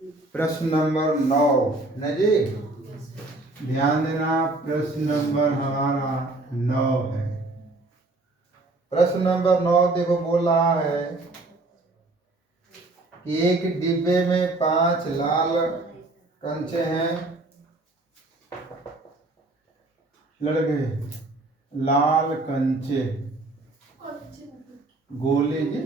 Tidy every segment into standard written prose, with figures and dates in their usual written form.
प्रश्न नंबर 9 न जी, ध्यान देना। प्रश्न नंबर हमारा 9 है। प्रश्न नंबर 9 देखो, बोल रहा है कि एक डिब्बे में 5 लाल कंचे हैं। लड़के, लाल कंचे गोले जी,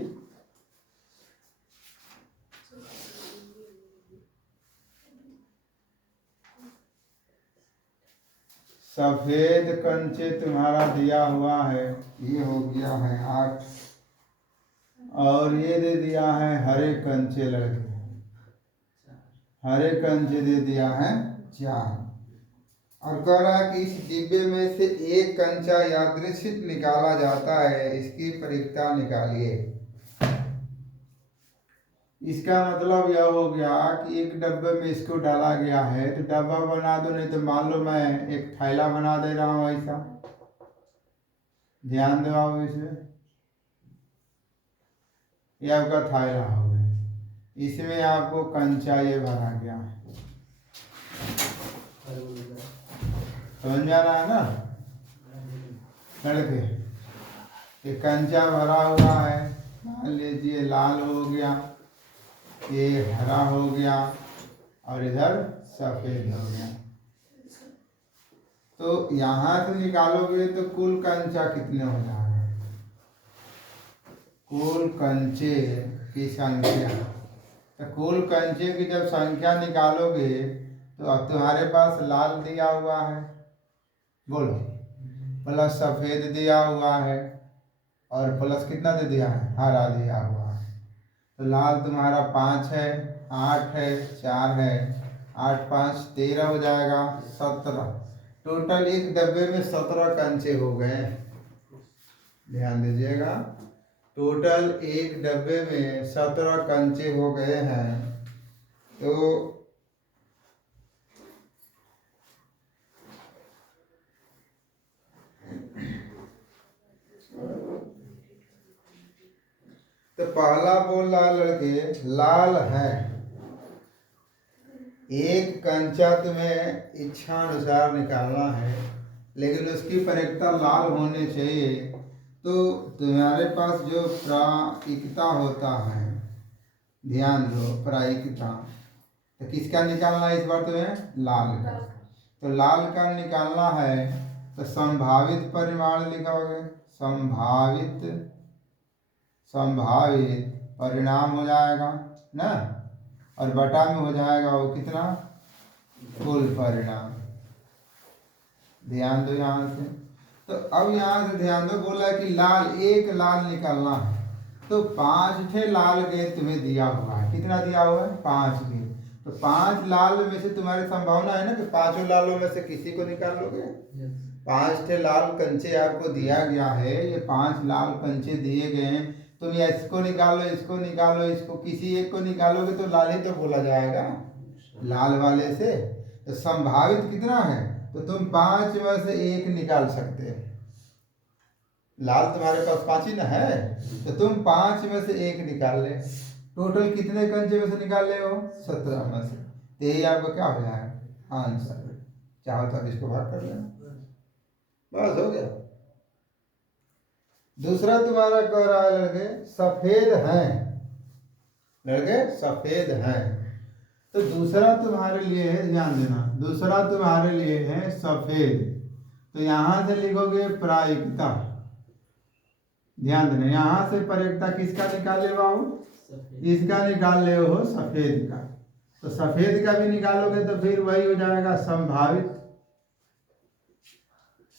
सफेद कंचे तुम्हारा दिया हुआ है, ये हो गया है 8, और ये दे दिया है हरे कंचे। लड़के, हरे कंचे दे दिया है 4, और कह रहा है कि इस डिब्बे में से एक कंचा यादृच्छिक निकाला जाता है, इसकी परिकता निकालिए। इसका मतलब यह हो गया कि एक डब्बे में इसको डाला गया है, तो डब्बा बना दो, नहीं तो मान लो मैं एक थैला बना दे रहा हूँ ऐसा। ध्यान दो आप इसमें, ये आपका थैला हो गया, इसमें आपको कंचा ये भरा गया है, समझ आ रहा है ना लड़के। ये कंचा भरा हुआ है, मान लीजिए लाल हो गया, ये हरा हो गया, और इधर सफेद हो गया। तो यहाँ से निकालोगे तो कुल कंचा कितने हो जाएगा? कुल कंचे की संख्या, तो कुल कंचे की जब संख्या निकालोगे तो अब तुम्हारे पास लाल दिया हुआ है, बोलो, प्लस सफेद दिया हुआ है, और प्लस कितना दे दिया है? हरा दिया हुआ है। तो लाल तुम्हारा 5 है, 8 है, 4 है, 8 5 13 हो जाएगा, 17। टोटल एक डब्बे में 17 कंचे हो गए। ध्यान दीजिएगा, टोटल एक डब्बे में 17 कंचे हो गए हैं। तो पहला बोल रहा लड़के, लाल है, एक कंचा तुम्हें इच्छा अनुसार निकालना है, लेकिन उसकी परिकता लाल होनी चाहिए। तो तुम्हारे पास जो प्रायिकता होता है, ध्यान दो, प्रायिकता, तो किसका निकालना है इस बार तुम्हें? लाल का। तो लाल का निकालना है तो संभावित परिमाण लिखोगे, संभावित परिणाम हो जाएगा ना, और बटा में हो जाएगा वो कितना? कुल परिणाम। ध्यान दो यहाँ से। तो अब यहाँ से ध्यान दो, बोला है कि लाल, एक लाल निकालना है, तो 5 ठे लाल गेंद तुम्हें दिया हुआ है। कितना दिया हुआ है? 5 गेंद। तो 5 लाल में से तुम्हारी संभावना है ना कि 5 लालों में से किसी को निकाल लोगे। 5 ठे लाल कंचे आपको दिया गया है, ये 5 लाल कंचे दिए गए हैं, तुम इसको निकालो, इसको निकालो, इसको किसी एक को निकालोगे तो लाल ही तो बोला जाएगा लाल वाले से। तो संभावित कितना है? तो तुम 5 में से एक निकाल सकते हो। लाल तुम्हारे पास 5 ही ना है, तो तुम 5 में से एक निकाल ले। टोटल कितने कंचे में से निकाल ले हो? 17 में से। तो यही आपका क्या हो जाएगा? आंसर। चाहो तो इसको भाग कर लेना, बस हो गया। दूसरा तुम्हारा कह रहा है लड़के, सफेद हैं, लड़के सफेद हैं। तो दूसरा तुम्हारे लिए है, ध्यान देना, दूसरा तुम्हारे लिए है सफेद। तो यहां से लिखोगे प्रायिकता। ध्यान देना, यहां से प्रायिकता किसका निकाले बाबू? इसका निकाल ले हो, सफेद का। तो सफेद का भी निकालोगे तो फिर वही हो जाएगा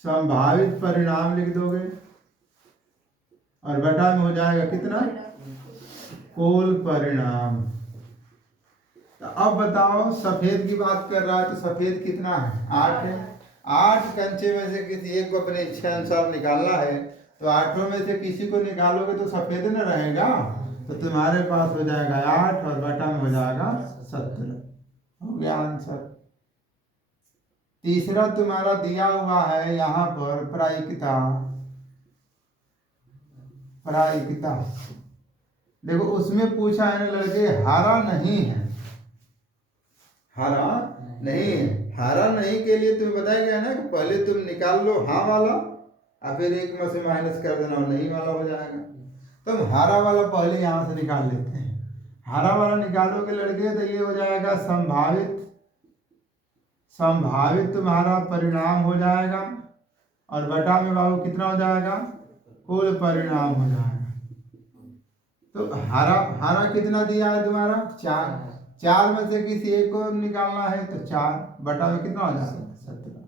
संभावित परिणाम लिख दोगे, और बटा में हो जाएगा कितना? कुल परिणाम। तो अब बताओ, सफेद की बात कर रहा है तो सफेद कितना है? 8 है। 8 कंचे में से किसी एक को अपने इच्छा अनुसार निकालना है, तो 8 में से किसी को निकालोगे तो सफेद न रहेगा। तो तुम्हारे पास हो जाएगा 8, और बटा में हो जाएगा 17। हो गया आंसर। तीसरा तुम्हारा दिया हुआ है यहाँ पर प्रायिकता। देखो उसमें पूछा है ना लड़के, हरा नहीं है, हरा नहीं है। हरा नहीं के लिए तुम्हें बताया गया ना कि पहले तुम निकाल लो हाँ वाला और फिर एक में से माइनस कर देना और नहीं वाला हो जाएगा। तो हम हरा वाला पहले यहाँ से निकाल लेते हैं। हरा वाला निकालोगे लड़के तो ये हो जाएगा संभावित, संभावित तुम्हारा परिणाम हो जाएगा और बटा में बाबू कितना हो जाएगा, कुल परिणाम हो जाएगा। तो हरा हरा कितना दिया है तुम्हारा 4, 4 में से किसी एक को निकालना है तो 4 बटा में कितना हो जाएगा 17।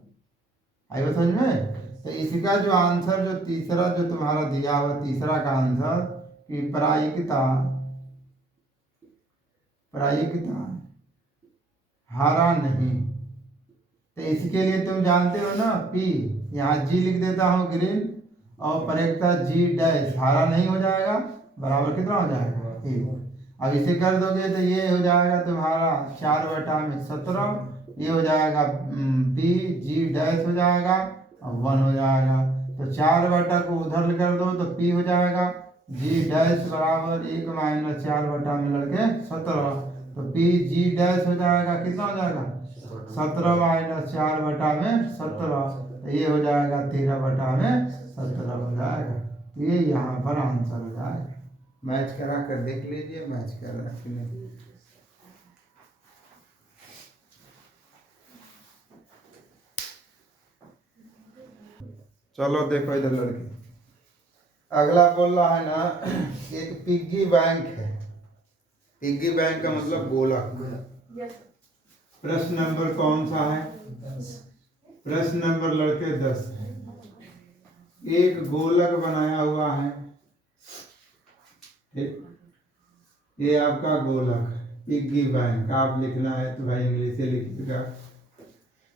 आई बात समझ में। तो इसका जो आंसर जो तीसरा जो तुम्हारा दिया हुआ तीसरा का आंसर कि प्रायिकता, प्रायिकता हरा नहीं। तो इसके लिए तुम जानते हो ना P, यहाँ G लिख देता हूँ ग्रीन और प्रायिकता G डैश हरा नहीं हो जाएगा बराबर कितना हो जाएगा 1। अब इसे कर दोगे तो ये हो जाएगा तुम्हारा 4 बटा में 17, ये हो जाएगा P G डैश हो जाएगा और 1 हो जाएगा। तो 4 बटा को उधर कर दो तो P हो जाएगा G डैश बराबर 1 माइनस 4 बटा में लड़के 17। तो P G डैश हो जाएगा कितना हो जाएगा 17 माइनस 4 बटा में 17, तो ये हो जाएगा 13 बटा में 17 हो जाएगा। ये यहाँ पर आंसर हो जाएगा। मैच करा कर देख लीजिए मैच कर रहा कि नहीं। चलो देखो इधर लड़के, अगला बोल रहा है ना एक पिग्गी बैंक है। पिग्गी बैंक का मतलब गोलक। प्रश्न नंबर कौन सा है, प्रश्न नंबर लड़के 10 है। एक गोलक बनाया हुआ है, ठीक, ये आपका गोलक पिग्गी बैंक आप लिखना है तो भाई इंग्लिश से लिखिएगा।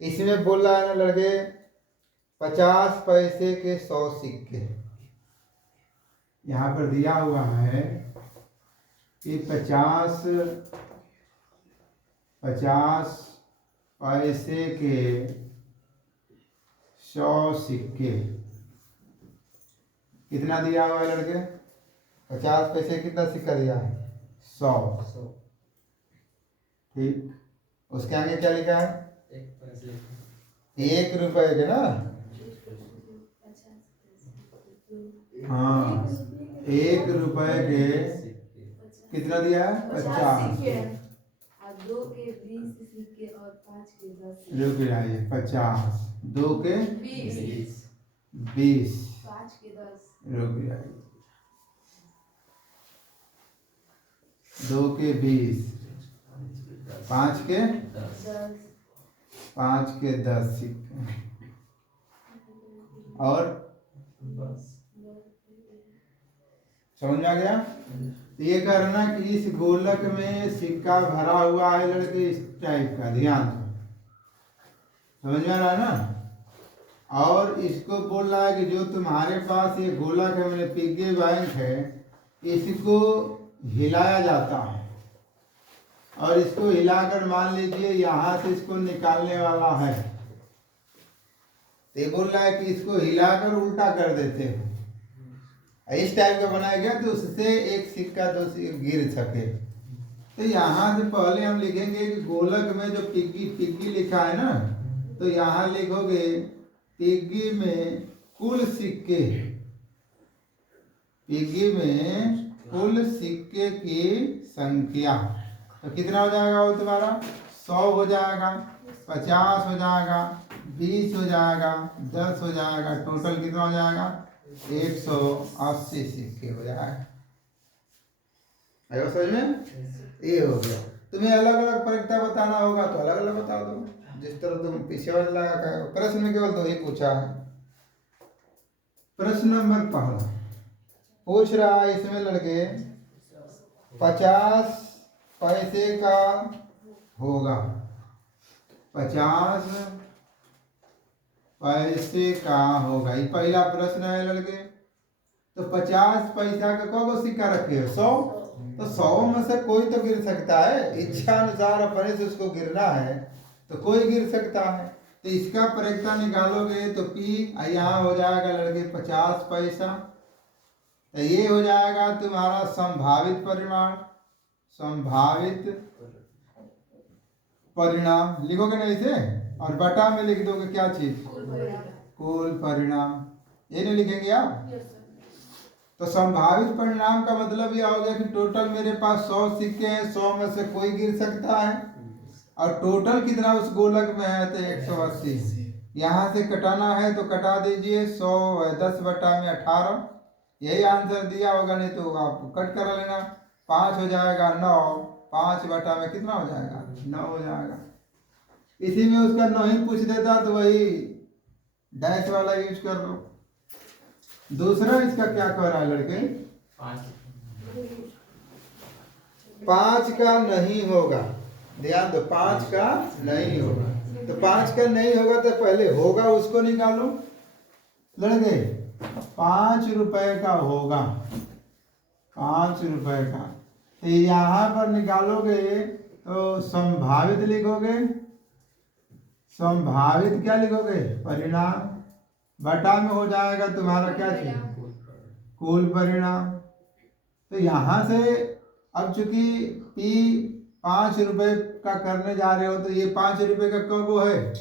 इसमें बोल रहा है ना लड़के 50 पैसे के 100 सिक्के। यहाँ पर दिया हुआ है कि 50 पैसे के 100 सिक्के। कितना दिया हुआ है लड़के 50 पैसे कितना सिक्का दिया है 100, ठीक। उसके आगे क्या लिखा है 1 रुपए के ना, हाँ 1 रुपए के कितना दिया है 50, 2 के 20 सिक्के और 5 के 10 रुपया है 50, 2 के 20 5 के 10 रुपया, 2 के 20 5 के 10 सिक्के और समझ में आ गया। ये करना कि इस गोलक में सिक्का भरा हुआ है लड़के इस टाइप का, ध्यान से समझ में आ रहा है ना। और इसको बोल रहा है कि जो तुम्हारे पास ये गोलक है मैंने पिग्गी बैंक है, इसको हिलाया जाता है और इसको हिलाकर मान लीजिए यहाँ से इसको निकालने वाला है, तो ये बोल रहा है कि इसको हिलाकर उल्टा कर देते हैं, इस टाइप का बनाया गया तो उससे एक सिक्का दो गिर सके। तो यहाँ से पहले हम लिखेंगे कि गोलक में जो पिग्गी लिखा है ना, तो यहाँ लिखोगे पिग्गी में कुल सिक्के, पिग्गी में कुल सिक्के की संख्या। तो कितना हो जाएगा वो तुम्हारा 100 हो जाएगा, 50 हो जाएगा, 20 हो जाएगा, 10 हो जाएगा, टोटल कितना हो जाएगा 180 सिक्के हो जाएगा। आयो समझ में, ये हो गया। तुम्हें अलग अलग परीक्षा बताना होगा तो अलग अलग बता दो, जिस तरह तुम पीछे वाला लगा कर। प्रश्न में केवल 2 ही पूछा है। प्रश्न नंबर पहला पूछ रहा है इसमें लड़के 50 पैसे का होगा, 50 पैसे का होगा, ये पहला प्रश्न है लड़के। तो 50 पैसा का कौन सिक्का रखे हो 100, तो 100 में से कोई तो गिर सकता है, इच्छा अनुसार अपने से उसको गिरना है तो कोई गिर सकता है। तो इसका परीक्षा निकालोगे तो P यहाँ हो जाएगा लड़के 50 पैसा, तो ये हो जाएगा तुम्हारा संभावित परिमाण, संभावित परिणाम लिखोगे ना इसे, और बटा में लिख दोगे क्या चीज, कुल परिणाम। कुल परिणाम, ये नहीं लिखेंगे आप। Yes sir. तो संभावित परिणाम का मतलब यह हो गया कि टोटल मेरे पास 100 सिक्के हैं, 100 में से कोई गिर सकता है, और टोटल कितना उस गोलक में है, तो 180। यहाँ से कटाना है तो कटा दीजिए, 100 10 बटा में 18, यही आंसर दिया होगा, नहीं तो आप कट करा लेना, 5 हो जाएगा 9, 5 बटा में कितना हो जाएगा, 9 हो जाएगा। इसी में उसका 9 ही पूछ देता तो वही डैश वाला यूज कर लो। दूसरा इसका क्या कह रहा है लड़के, 5 का नहीं होगा, ध्यान दो, 5 का नहीं होगा। तो 5 का नहीं होगा तो पहले होगा उसको निकालो लड़के। 5 रुपए का होगा, 5 रुपए का, तो यहाँ पर निकालोगे तो संभावित लिखोगे, संभावित क्या लिखोगे, परिणाम, बटा में हो जाएगा तुम्हारा क्या चीज, कुल परिणाम। तो यहाँ से अब चूंकि P 5 रुपए का करने जा रहे हो, तो ये 5 रुपए का कब वो है,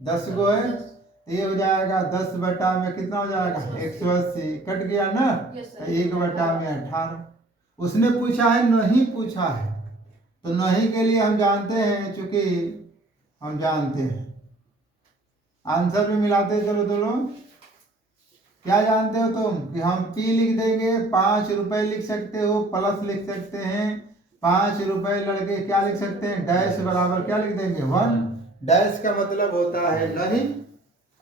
10 को है, तो ये हो जाएगा 10 बटा में कितना हो जाएगा, 180, कट गया ना, तो 1 बटा में 18। उसने पूछा है, नहीं पूछा है, तो नहीं के लिए हम जानते हैं, चूंकि हम जानते हैं आंसर भी मिलाते चलो चलो। क्या जानते हो तुम कि हम P लिख देंगे, 5 रुपए लिख सकते हो, प्लस लिख सकते हैं 5 रुपए, लड़के क्या लिख सकते हैं, डैश बराबर क्या लिख देंगे, 1, डैश का मतलब होता है नहीं।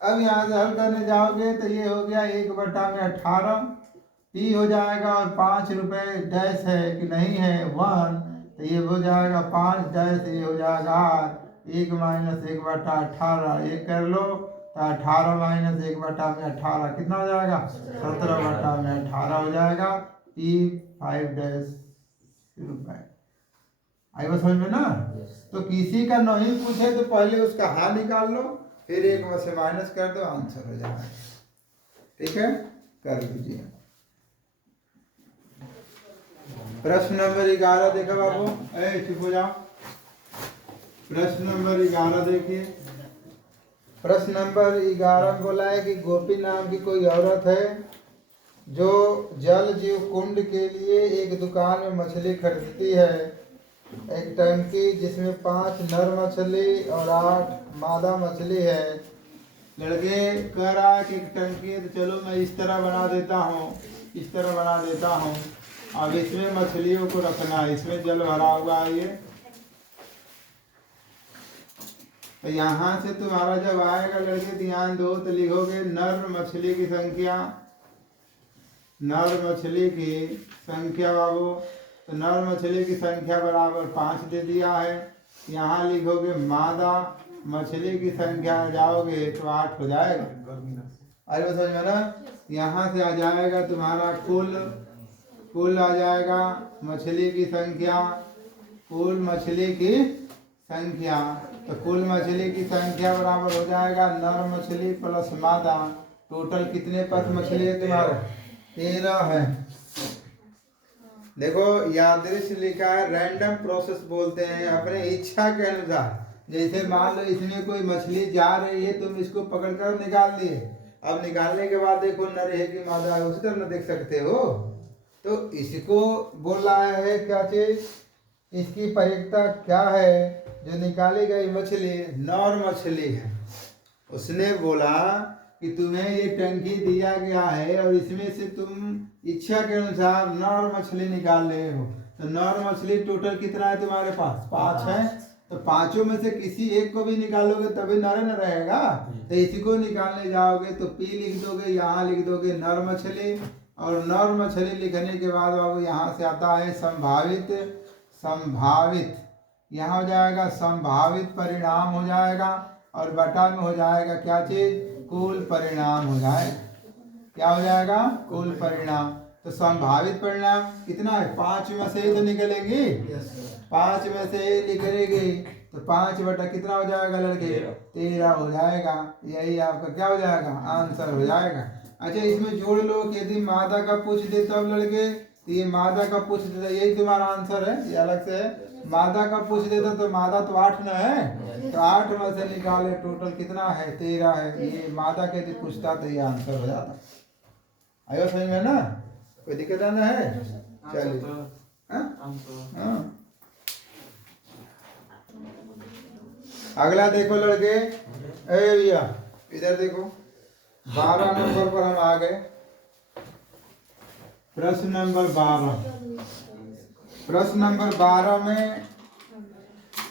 अब यहाँ से हल करने जाओगे तो ये हो गया 1 बटा में 18, P हो जाएगा, और 5 रुपए डैश है कि नहीं है 1, तो ये हो जाएगा 5 डैश, ये हो जाएगा 1 माइनस 1 बटा 18, ये कर लो, तो 18 माइनस 1 बटा में 18 कितना हो जाएगा, 17 बटा में 18 हो जाएगा, P 5 डैश रुपए। आई बात समझ में ना। तो किसी का नहीं पूछे तो पहले उसका हाँ निकाल लो, फिर 1 में से माइनस कर दो, आंसर हो जाएगा। ठीक है, कर लीजिए। प्रश्न नंबर 11 देखो बाबू, चुप हो जाओ। प्रश्न नंबर 11 देखिए। प्रश्न नंबर 11 बोला है कि गोपी नाम की कोई औरत है जो जल जीव कुंड के लिए एक दुकान में मछली खरीदती है। एक टंकी जिसमें 5 नर मछली और 8 मादा मछली है। लड़के कह रहा है कि एक टंकी है, तो चलो मैं इस तरह बना देता हूँ, इस तरह बना देता हूँ। अब इसमें मछलियों को रखना है, इसमें जल भरा हुआ है ये। तो यहाँ से तुम्हारा जब आएगा लड़के, ध्यान दो, तो लिखोगे नर मछली की संख्या, नर मछली की संख्या बाबू। तो नर मछली की संख्या बराबर 5 दे दिया है। यहाँ लिखोगे मादा मछली की संख्या, जाओगे तो 8 हो जाएगा। अरे समझ में ना। यहाँ से आ जाएगा तुम्हारा कुल आ जाएगा मछली की संख्या, कुल मछली की संख्या। तो कुल मछली की संख्या बराबर हो जाएगा नर मछली प्लस मादा। टोटल कितने पथ मछली है तुम्हारा, 13 है। देखो यादृश लिखा है, रैंडम प्रोसेस बोलते हैं, अपने इच्छा के अनुसार। जैसे मान लो इसमें कोई मछली जा रही है, तुम इसको पकड़ कर निकाल दिए। अब निकालने के बाद देखो नर है कि मादा है, उसी तरह देख सकते हो। तो इसको बोला है क्या चीज, इसकी परिकता क्या है, जो निकाली गई मछली नर मछली है। उसने बोला कि तुम्हें ये टंकी दिया गया है और इसमें से तुम इच्छा के अनुसार नर मछली निकाल रहे हो। तो नर मछली टोटल कितना है तुम्हारे पास, 5 है। तो 5 में से किसी एक को भी निकालोगे तभी नर न रहेगा। तो इसी को निकालने जाओगे तो P लिख दोगे, यहाँ लिख दोगे नर मछली, और नर मछली लिखने के बाद बाबू यहाँ से आता है संभावित। संभावित यहाँ हो जाएगा संभावित परिणाम हो जाएगा, और बटा में हो जाएगा क्या चीज, कुल परिणाम हो जाएगा। क्या हो जाएगा, कुल परिणाम। तो संभावित परिणाम कितना है, 5 में से ही तो निकलेंगी, 5 में से ही निकलेगी। तो 5 बटा कितना हो जाएगा लड़के, 13 हो जाएगा। यही आपका क्या हो जाएगा, आंसर हो जाएगा। अच्छा इसमें जोड़ लो कि यदि मादा का पूछ दे तो अब लड़के, तो ये मादा का पूछ दे, यही तुम्हारा आंसर है, ये अलग से है। मादा का पूछ देता तो मादा तो 8 न है, तो 8 में से निकाले टोटल कितना है 13 है। ये मादा के यदि पूछता तो ये आंसर हो जाता। आयो समझ में ना, कोई दिक्कत ना है। चलिए हाँ। अगला देखो लड़के, ए भैया इधर देखो, 12 नंबर पर हम आ गए। प्रश्न नंबर 12। प्रश्न नंबर 12 में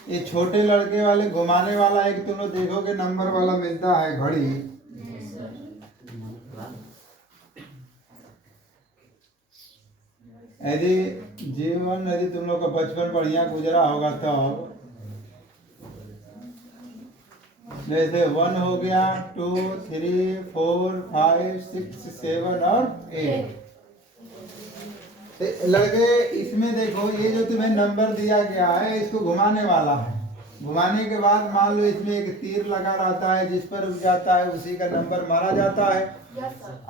ये छोटे लड़के वाले घुमाने वाला एक तुम लोग देखोगे नंबर वाला मिलता है घड़ी। यदि जीवन यदि तुम लोग का बचपन बढ़िया गुजरा होगा तो जैसे 1 हो गया, 2, 3, 4, 5, 6, 7 और 8। लड़के इसमें देखो ये जो तुम्हें नंबर दिया गया है इसको घुमाने वाला है। घुमाने के बाद मान लो इसमें एक तीर लगा रहता है, जिस पर रुक जाता है उसी का नंबर मारा जाता है।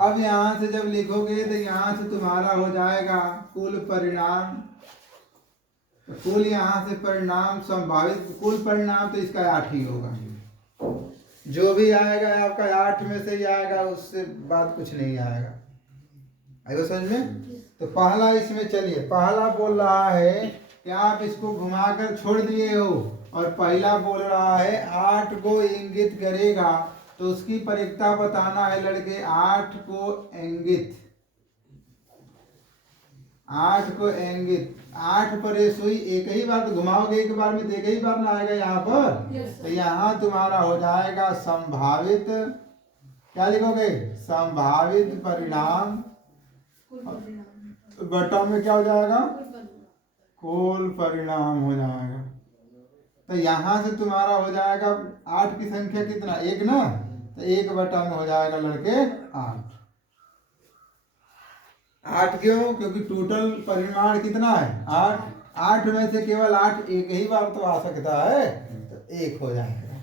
अब यहाँ से जब लिखोगे तो यहाँ से तुम्हारा हो जाएगा कुल परिणाम। कुल यहाँ से परिणाम संभावित कुल परिणाम तो इसका 8 ही होगा। जो भी आएगा आपका 8 में से ही आएगा, उससे बाद कुछ नहीं आएगा। आएगा समझ में? तो पहला इसमें चलिए, पहला बोल रहा है कि आप इसको घुमाकर छोड़ दिए हो, और पहला बोल रहा है 8 को इंगित करेगा, तो उसकी परिकता बताना है लड़के। 8 को इंगित, 8 को इंगित, 8 पर ये सुई एक ही बार तो घुमाओगे, एक बार में तो एक ही बार ना आएगा यहाँ पर। तो यहाँ तुम्हारा हो जाएगा संभावित, क्या लिखोगे? संभावित परिणाम, बटा में क्या हो जाएगा? कुल परिणाम हो जाएगा। तो यहाँ से तुम्हारा हो जाएगा 8 की संख्या कितना? 1 ना, तो 1 बटा में हो जाएगा लड़के 8। 8 क्यों? क्योंकि टोटल परिमाण कितना है? 8। 8 में से केवल 8 एक ही बार तो आ सकता है, तो 1 हो जाएगा।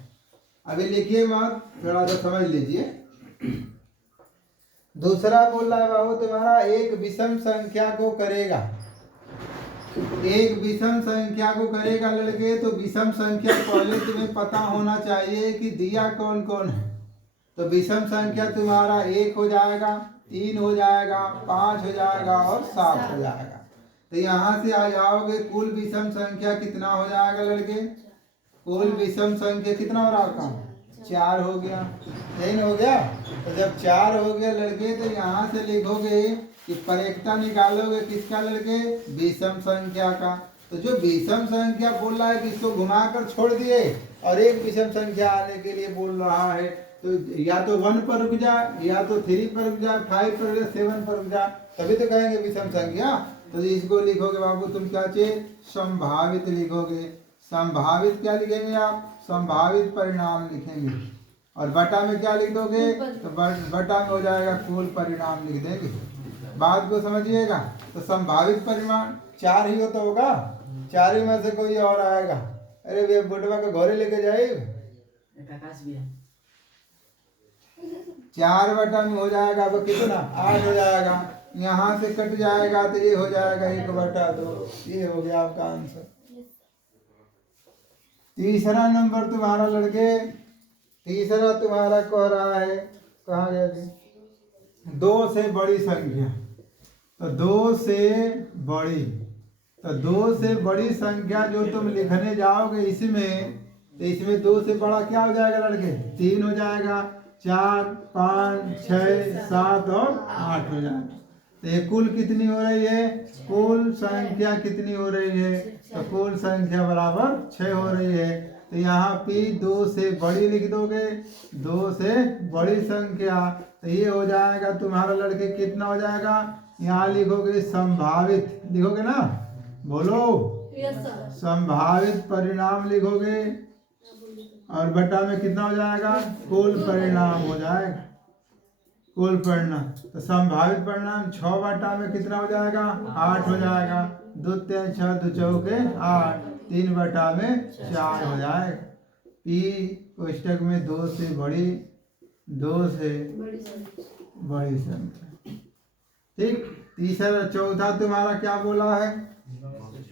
अभी लिखिए बात, थोड़ा सा समझ लीजिए। दूसरा बोल रहा है बाबू तुम्हारा एक विषम संख्या को करेगा। एक विषम संख्या को करेगा लड़के, तो विषम संख्या पहले तुम्हें पता होना चाहिए कि दिया कौन कौन है। तो विषम संख्या तुम्हारा 1 हो जाएगा, 3 हो जाएगा, 5 हो जाएगा और 7 हो जाएगा। तो यहाँ से आ जाओगे कुल विषम संख्या कितना हो जाएगा लड़के? कुल विषम संख्या कितना हो रहा? 4 हो गया, नहीं हो गया? तो जब 4 हो गया लड़के, तो यहाँ से लिखोगे कि परिकता निकालोगे किसका लड़के? विषम संख्या का। तो जो विषम संख्या बोल रहा है कि इसको घुमाकर छोड़ दिए, और एक विषम संख्या आने के लिए बोल रहा है, तो या तो 1 पर रुक जा, या तो 3 पर रुक जा, 5 पर रुक जा, 7 पर रुक जा, तभी तो कहेंगे विषम संख्या। तो इसको लिखोगे बाबू तुम क्या चाहिए? संभावित लिखोगे। संभावित क्या लिखेंगे आप? संभावित परिणाम लिखेंगे। और बटा में क्या लिख दोगे? तो बटा में हो जाएगा कुल परिणाम लिख देंगे। बात को समझिएगा। तो संभावित परिणाम 4 ही होता होगा, 4 ही में से कोई और आएगा। अरे भैया बुढ़वा का घोड़े लेके जाए, 4 बटा में हो जाएगा अब कितना? 8 हो जाएगा। यहाँ से कट जाएगा तो ये हो जाएगा 1 बटा 2। ये हो गया आपका आंसर। तीसरा नंबर तुम्हारा लड़के, तीसरा तुम्हारा कह रहा है, कहाँ गया जी? 2 से बड़ी संख्या। तो 2 से बड़ी, तो 2 से बड़ी संख्या जो तुम लिखने जाओगे इसमें, तो इसमें 2 से बड़ा क्या हो जाएगा लड़के? 3 हो जाएगा, 4, 5, 6, 7 और 8 हो जाएगा। तो ये कुल कितनी हो रही है? कुल संख्या कितनी हो रही है? तो कुल संख्या बराबर 6 हो रही है। तो यहाँ पे 2 से बड़ी लिख दोगे, 2 से बड़ी संख्या, तो ये हो जाएगा तुम्हारा लड़के कितना हो जाएगा? यहाँ लिखोगे संभावित, लिखोगे ना, बोलो संभावित परिणाम लिखोगे, और बटा में कितना हो जाएगा? कुल परिणाम हो जाएगा, कुल परिणाम। तो संभावित परिणाम 6 बटा में कितना हो जाएगा? 8 हो जाएगा। 2 3 6 2 चौके 8, 3 बटा में 4 हो जाएगा। पी कोष्टक में 2 से बड़ी, 2 से बड़ी संख्या। ठीक। तीसरा, चौथा तुम्हारा क्या बोला है?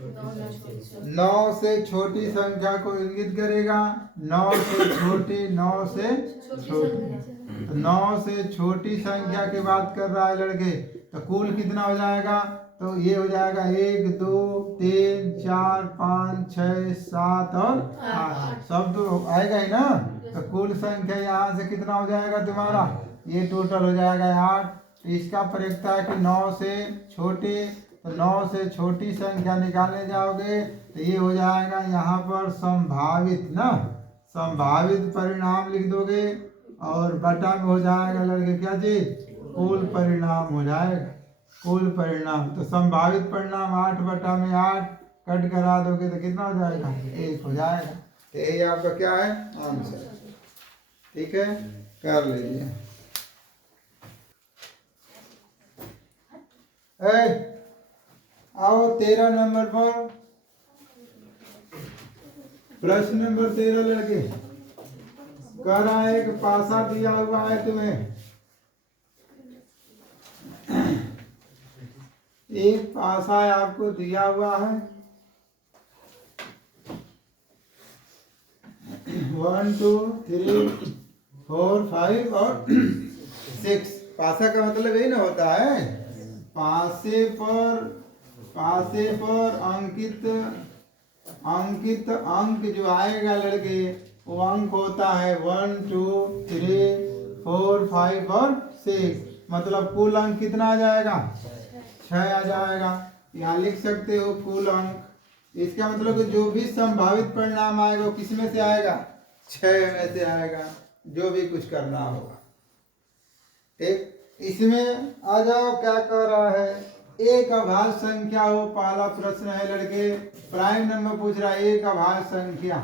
9 से छोटी संख्या को इंगित करेगा। 9 से छोटी, 9 से छोटी, तो 9 से छोटी संख्या की बात कर रहा है लड़के, तो कुल कितना हो जाएगा? तो ये हो जाएगा 1 2 3 4 5 6 7 और 8, सब तो आएगा ही ना। तो कुल संख्या यहाँ से कितना हो जाएगा तुम्हारा? ये टोटल हो जाएगा 8। इसका प्रयोगता है कि 9 से छोटी, तो 9 से छोटी संख्या निकालने जाओगे तो ये हो जाएगा यहाँ पर संभावित ना, संभावित परिणाम लिख दोगे और बटा में हो जाएगा लड़के क्या चीज? कुल परिणाम हो जाएगा, कुल परिणाम। तो संभावित परिणाम 8 बटा में 8 कट करा दोगे तो कितना हो जाएगा? 1 हो जाएगा। तो यही आपका क्या है? आंसर। ठीक है, कर लीजिए। आओ 13 नंबर पर, प्रश्न नंबर 13 लड़के। कह रहा है एक पासा दिया हुआ है तुम्हें, एक पासा आपको दिया हुआ है। 1 2 3 4 5 और 6। पासा का मतलब यही ना होता है, पासे पर अंकित अंक जो आएगा लड़के वो अंक होता है 1 2 3 4 5 और 6। मतलब कुल अंक कितना आ जाएगा? 6 आ जाएगा। यहाँ लिख सकते हो कुल अंक। इसका मतलब कि जो भी संभावित परिणाम आएगा वो किस में से आएगा? 6 में से आएगा, जो भी कुछ करना होगा। ठीक, इसमें आ जाओ। क्या कह रहा है? एक अभाज्य संख्या हो, पहला प्रश्न है लड़के। प्राइम नंबर पूछ रहा है एक अभाज्य संख्या,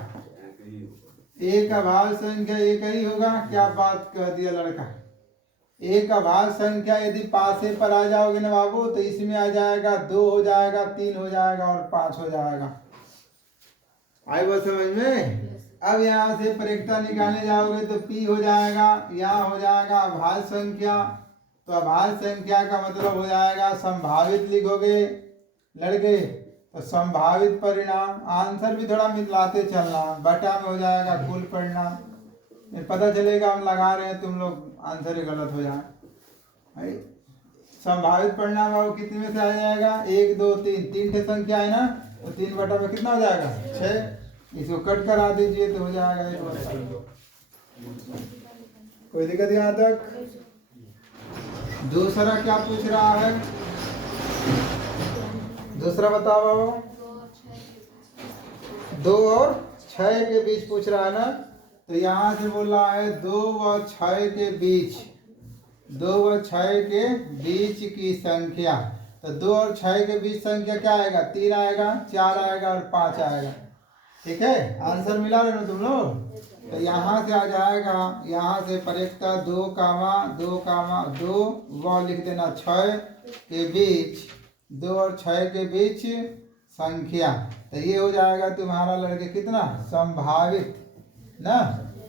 एक अभाज्य संख्या एक ही होगा। क्या बात कह दिया लड़का? एक अभाज्य संख्या यदि पासे पर आ जाओगे ना बाबू तो इसमें आ जाएगा 2 हो जाएगा, 3 हो जाएगा और 5 हो जाएगा। आई बात समझ में? अब यहाँ से परिक्ता निकालने जाओगे तो P हो जाएगा, यहाँ हो जाएगा अभाज्य संख्या। तो अभाज्य संख्या का मतलब हो जाएगा संभावित लिखोगे लड़के, तो संभावित परिणाम। आंसर भी थोड़ा मिलाते चलना, बटा में हो जाएगा कुल परिणाम। पता चलेगा हम लगा रहे हैं, तुम लोग आंसर ही गलत हो जाए। संभावित परिणाम और कितने में से आ जाएगा? 1 2 3, 3 संख्या है ना, तो 3 बटा में कितना हो जाएगा? 6। इसको कट करा दीजिए तो हो जाएगा 1 बटा। कोई दिक्कत यहाँ तक? दूसरा क्या पूछ रहा है? दूसरा बताओ बाबू। 2 और 6 के बीच पूछ रहा है ना, तो यहाँ से बोल रहा है 2 व 6 के बीच, 2 व 6 के बीच की संख्या। तो 2 और 6 के बीच संख्या क्या आएगा? 3 आएगा, 4 आएगा और 5 आएगा। ठीक है, आंसर मिला रहे ना तुम लोग? तो यहाँ से आ जाएगा, यहाँ से परिक्ता 2 कामा 2 व लिख देना 6 के बीच, 2 और 6 के बीच संख्या। तो ये हो जाएगा तुम्हारा लड़के कितना? संभावित ना,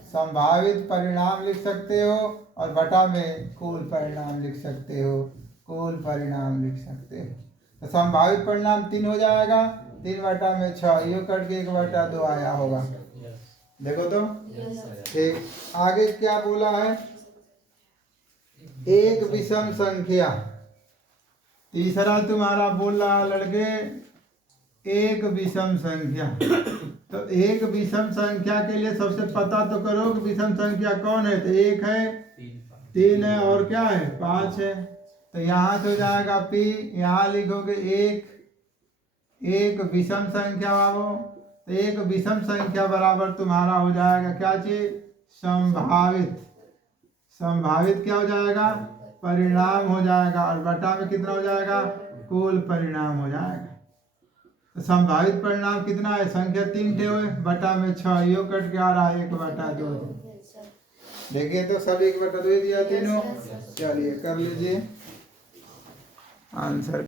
संभावित परिणाम लिख सकते हो और बटा में कुल परिणाम लिख सकते हो, कुल परिणाम लिख सकते हो। तो संभावित परिणाम 3 हो जाएगा, 3 बटा में 6, ये कट के 1 बटा 2 आया होगा। देखो तो ठीक। आगे क्या बोला है? एक विषम संख्या। तीसरा तुम्हारा बोल रहा है लड़के एक विषम संख्या। तो एक विषम संख्या के लिए सबसे पता तो करो कि विषम संख्या कौन है। तो 1 है, 3 है और क्या है? 5 है। तो यहाँ से हो जाएगा P, यहाँ लिखोगे 1 विषम संख्या बाबू। तो एक विषम संख्या बराबर तुम्हारा हो जाएगा क्या चीज? संभावित। संभावित क्या हो जाएगा? परिणाम हो जाएगा और बटा में कितना हो जाएगा? कुल परिणाम हो जाएगा। तो संभावित परिणाम कितना है? संख्या 3 थे हुए, बटा में 6, यो कट के आ रहा है 1 बटा 2। देखिए तो सब 1 बटा 2 दिया तीनों। चलिए कर लीजिए आंसर।